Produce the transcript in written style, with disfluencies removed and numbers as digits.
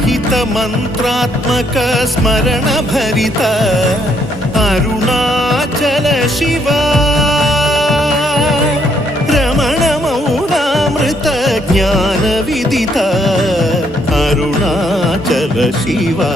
महित मंत्रात्मक स्मरण भरित अरुणाचल शिवा रमण मौनामृत ज्ञान विदित अरुणाचल शिवा।